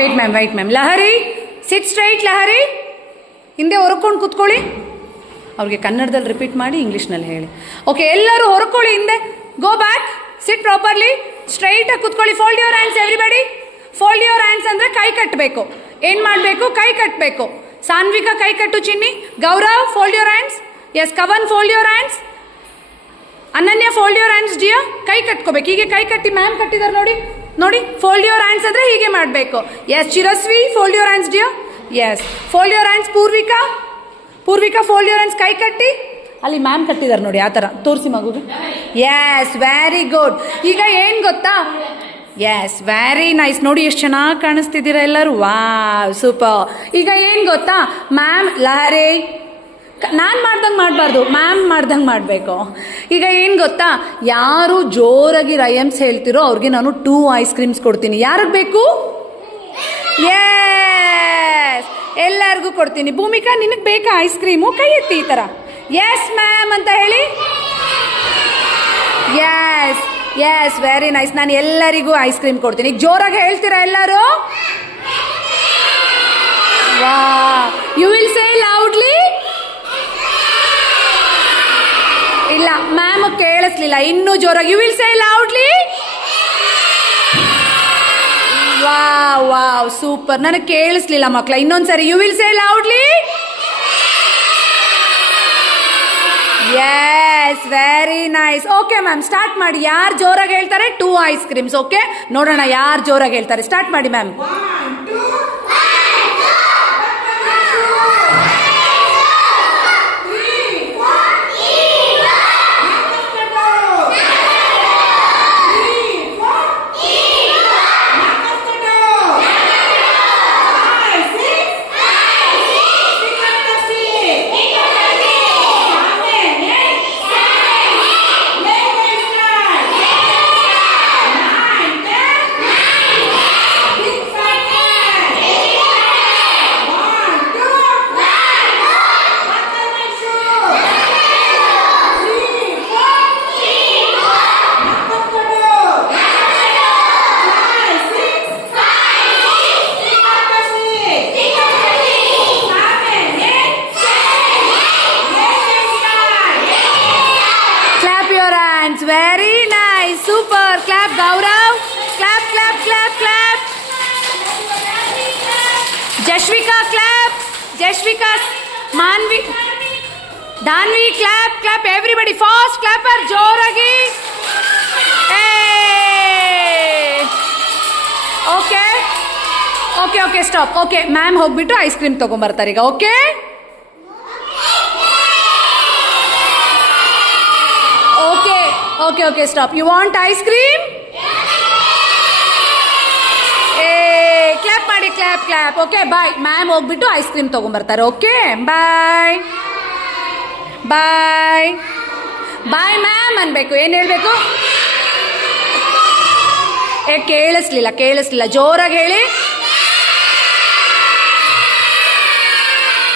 wait ma'am. Lahari, sit straight Lahari. ಹಿಂದೆ ಹೊರಕೊಂಡು ಕೂತ್ಕೊಳ್ಳಿ. ಅವ್ರಿಗೆ ಕನ್ನಡದಲ್ಲಿ ರಿಪೀಟ್ ಮಾಡಿ ಇಂಗ್ಲೀಷ್ನಲ್ಲಿ ಹೇಳಿ. ಓಕೆ, ಎಲ್ಲರೂ ಹೊರಕೊಳ್ಳಿ ಹಿಂದೆ. ಗೋ ಬ್ಯಾಕ್, ಸಿಟ್ ಪ್ರಾಪರ್ಲಿ, ಸ್ಟ್ರೈಟಾಗಿ ಕೂತ್ಕೊಳ್ಳಿ. Fold your hands everybody. Fold your hands ಅಂದರೆ ಕೈ ಕಟ್ಟಬೇಕು. ಏನು ಮಾಡಬೇಕು? ಕೈ ಕಟ್ಟಬೇಕು. ಸಾನ್ವಿಕಾ ಕೈ ಕಟ್ಟು ಚಿನ್ನಿ. Gaurav fold your hands. Yes, Kavan fold your hands. Ananya fold your hands dear. ಕೈ ಕಟ್ಕೋಬೇಕು. ಹೀಗೆ ಕೈ ಕಟ್ಟಿ ಮ್ಯಾಮ್ ಕಟ್ಟಿದ್ದಾರೆ ನೋಡಿ. ನೋಡಿ, ಫೋಲ್ಡ್ ಯುವರ್ ಹ್ಯಾಂಡ್ಸ್ ಅಂದರೆ ಹೀಗೆ ಮಾಡಬೇಕು. Yes, Chiraswi fold your hands dear. Yes, fold your hands. Purvika fold your hands. ಕೈ ಕಟ್ಟಿ ಅಲ್ಲಿ ಮ್ಯಾಮ್ ಕಟ್ಟಿದ್ದಾರೆ ನೋಡಿ, ಆ ಥರ ತೋರಿಸಿ ಮಗುಗೆ. Yes, very good. ಈಗ ಏನು ಗೊತ್ತಾ? Yes, very nice. ನೋಡಿ ಎಷ್ಟು ಚೆನ್ನಾಗಿ ಕಾಣಿಸ್ತಿದ್ದೀರಾ ಎಲ್ಲರೂ. ವಾ, ಸೂಪರ್. ಈಗ ಏನು ಗೊತ್ತಾ ಮ್ಯಾಮ್? ಲಹರಿ, ನಾನು ಮಾಡ್ದಂಗೆ ಮಾಡಬಾರ್ದು, ಮ್ಯಾಮ್ ಮಾಡ್ದಂಗೆ ಮಾಡಬೇಕು. ಈಗ ಏನು ಗೊತ್ತಾ, ಯಾರು ಜೋರಾಗಿ ರೈಮ್ಸ್ ಹೇಳ್ತಿರೋ ಅವ್ರಿಗೆ ನಾನು 2 ಐಸ್ ಕ್ರೀಮ್ಸ್ ಕೊಡ್ತೀನಿ. ಯಾರಿಗೆ ಬೇಕು? ಎಸ್, ಎಲ್ಲರಿಗೂ ಕೊಡ್ತೀನಿ. ಭೂಮಿಕಾ, ನಿನಗೆ ಬೇಕಾ ಐಸ್ ಕ್ರೀಮು? ಕೈ ಎತ್ತಿ ಈ ಥರ. ಎಸ್ ಮ್ಯಾಮ್ ಅಂತ ಹೇಳಿ. Yes yes, very nice. ನಾನು ಎಲ್ಲರಿಗೂ ಐಸ್ ಕ್ರೀಮ್ ಕೊಡ್ತೀನಿ. ಜೋರಾಗಿ ಹೇಳ್ತೀರಾ ಎಲ್ಲರೂ? ವಾ, ಯು ವಿಲ್ ಸೇ ಲೌಡ್ಲಿ. ಇಲ್ಲ, ಮ್ಯಾಮ್ ಕೇಳಿಸ್ಲಿಲ್ಲ. ಇನ್ನೂ ಜೋರಾಗಿ. You will say loudly. Wow wow, super. ನನಗೆ ಕೇಳಿಸ್ಲಿಲ್ಲ ಮಕ್ಕಳ. ಇನ್ನೊಂದ್ಸರಿ. You will say loudly. Yes, very nice. Okay ma'am, start ಮಾಡಿ. ಯಾರು ಜೋರಾಗಿ ಹೇಳ್ತಾರೆ 2 ಐಸ್ ಕ್ರೀಮ್ಸ್. ಓಕೆ, ನೋಡೋಣ ಯಾರು ಜೋರಾಗಿ ಹೇಳ್ತಾರೆ. ಸ್ಟಾರ್ಟ್ ಮಾಡಿ ma'am. Very nice, super. Clap Gaurav. Clap, clap, clap, clap. Jashvika clap. Jashvika, Manvi, Danvi clap, clap. Everybody fast clapper. Joragi. Hey. Okay. Okay, okay, stop. Okay, ma'am ಹೋಗ್ಬಿಟ್ಟು ice cream ತಗೊಂಡ್ಬರ್ತಾರೆ ಈಗ. Okay, okay okay, stop. You want ice cream? Clap ಮಾಡಿ, clap clap. Okay, bye. Ma'am ಹೋಗ್ಬಿಟ್ಟು ice cream ತಗೊಂಡ್ಬರ್ತಾರೆ. Okay, bye bye bye ma'am ಅನ್ಬೇಕು. ಏನು ಹೇಳಬೇಕು? ಕೇಳಿಸ್ಲಿಲ್ಲ. ಜೋರಾಗಿ ಹೇಳಿ.